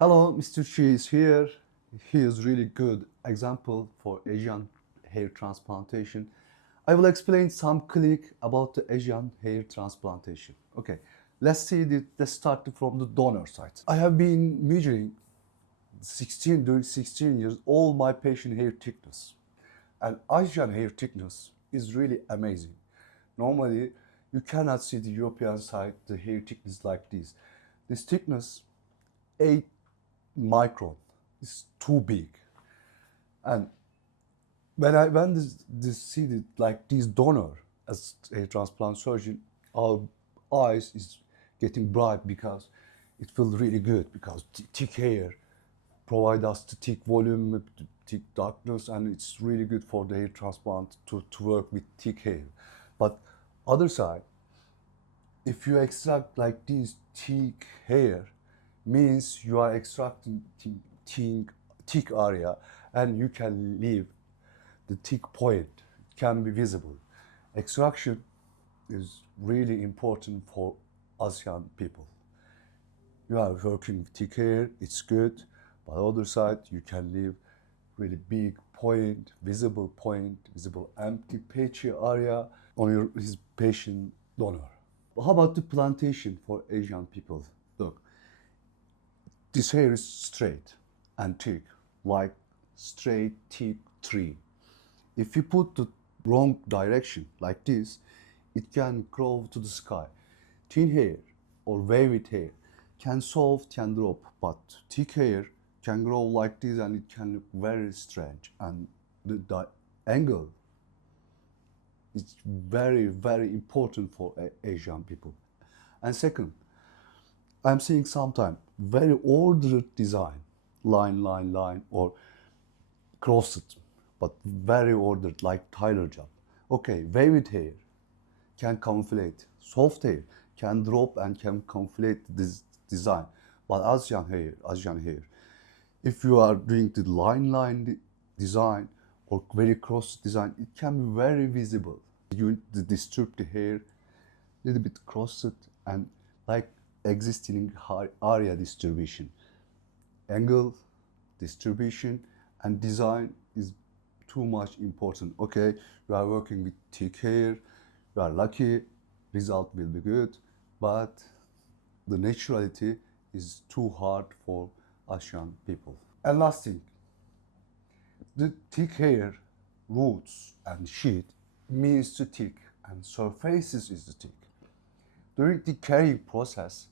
Hello, Mr. Chi is here. He is really good example for Asian hair transplantation. I will explain some click about the Asian hair transplantation. Okay, let's start from the donor side. I have been measuring during 16 years all my patient hair thickness. And Asian hair thickness is really amazing. Normally, you cannot see the European side, the hair thickness like this. This thickness 8 micron is too big. And when this see it like this donor as a transplant surgeon, our eyes is getting bright because it feels really good because thick hair provide us the thick volume, thick darkness, and it's really good for the hair transplant to work with thick hair. But other side, if you extract like this thick hair, means you are extracting thick area and you can leave the thick point can be visible. Extraction is really important for ASEAN people. You are working with thick hair, it's good, but other side you can leave really big point, visible empty patchy area on his patient donor. How about the plantation for Asian people? Look, this hair is straight and thick, like straight thick tree. If you put the wrong direction like this, it can grow to the sky. Thin hair or wavy hair can soft, can drop, but thick hair can grow like this and it can look very strange. And the angle is very important for Asian people. And second, I'm seeing sometimes very ordered design, line, or crossed, but very ordered, like Tyler job. Okay, wavy hair can camouflage, soft hair can drop and can camouflage this design. But Asian hair, if you are doing the line design or very crossed design, it can be very visible. You disturb the hair, little bit crossed and like existing area distribution. Angle, distribution, and design is too much important. Okay, you are working with thick hair, you are lucky, result will be good, but the naturality is too hard for Asian people. And last thing, the thick hair, roots and sheath means to thick and surfaces is the thick. During the carrying process,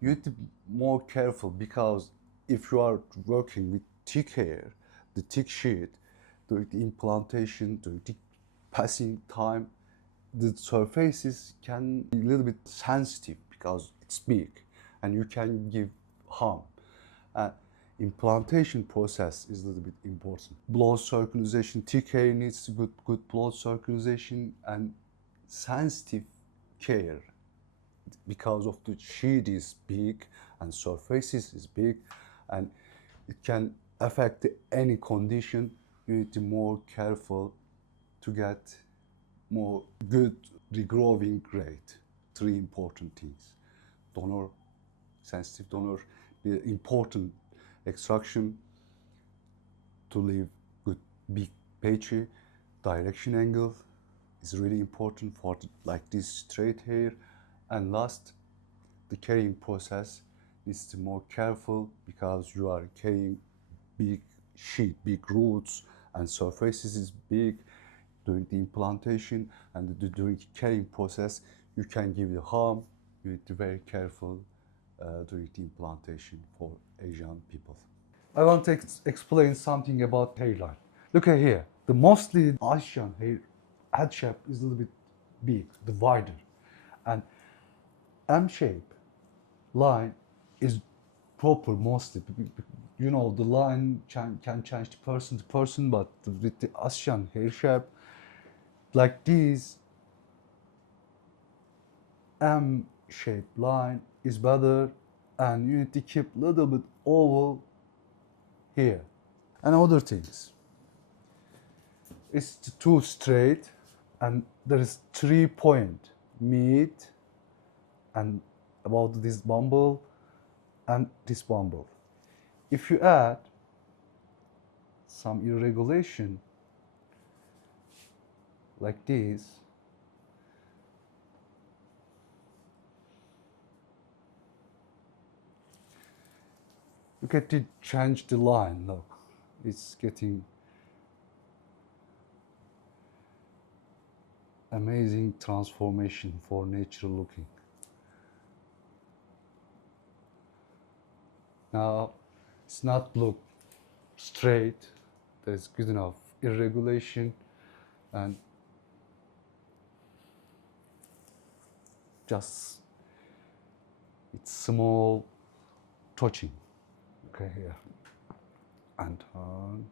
you need to be more careful because if you are working with thick hair, the thick sheet, during the implantation, during the passing time, the surfaces can be a little bit sensitive because it's big and you can give harm. Implantation process is a little bit important. Blood circulation, thick hair needs good blood circulation and sensitive care because of the sheet is big and surfaces is big and it can affect any condition. You need to be more careful to get more good regrowing rate. Three important things: donor, sensitive donor, the important extraction to leave good big patchy, direction angle is really important for like this straight hair. And last, the carrying process is to more careful because you are carrying big sheet, big roots, and surfaces is big during the implantation and during the carrying process. You can give the harm. You need to be very careful during the implantation for Asian people. I want to explain something about hairline. Look at here. The mostly Asian hair head shape is a little bit big, the wider, and M shape line is proper mostly. You know, the line can change the person to person, but with the Asian hair shape, like this M shaped line is better, and you need to keep a little bit oval here. And other things, it's too straight, and there is 3 point mid and about this bumble and this bumble. If you add some irregulation like this, you get to change the line. Look, it's getting amazing transformation for natural looking. Now it's not look straight, there's good enough irregulation, and just it's small touching. Okay, here and turn,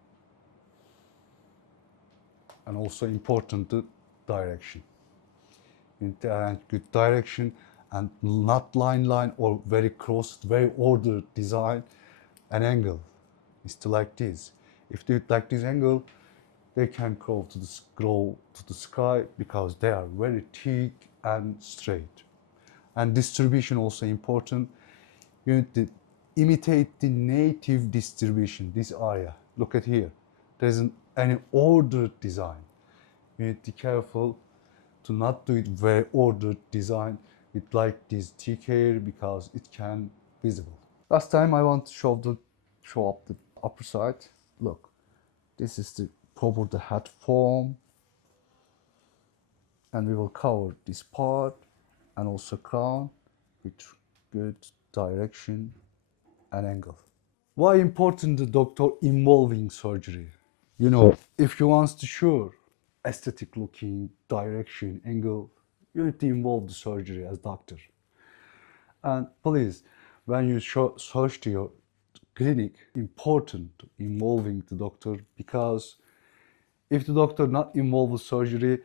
and also important the direction. In good direction and not line or very crossed, very ordered design. An angle is to like this. If they like this angle, they can grow to the sky because they are very thick and straight. And distribution also important. You need to imitate the native distribution, this area. Look at here. There isn't any ordered design. You need to be careful to not do it very ordered design with like this thick hair because it can visible. Last time I want to show up the upper side. Look, this is the proper the head form, and we will cover this part and also crown with good direction and angle. Why important the doctor involving surgery? You know, if you want to sure aesthetic looking direction angle, you need to involve the surgery as doctor. And please, when you search to your clinic, important involving the doctor, because if the doctor not involved with surgery,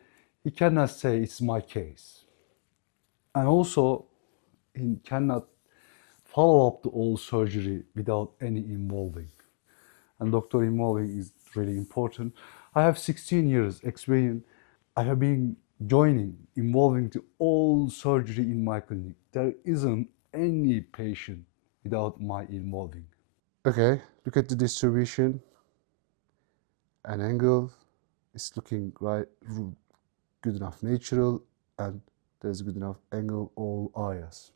he cannot say it's my case. And also, he cannot follow up the whole surgery without any involving. And doctor involving is really important. I have 16 years experience. I have been joining, involving the all surgery in my clinic. There isn't any patient without my involving. Okay, look at the distribution and angle. It's looking right, good enough natural, and there's good enough angle all areas.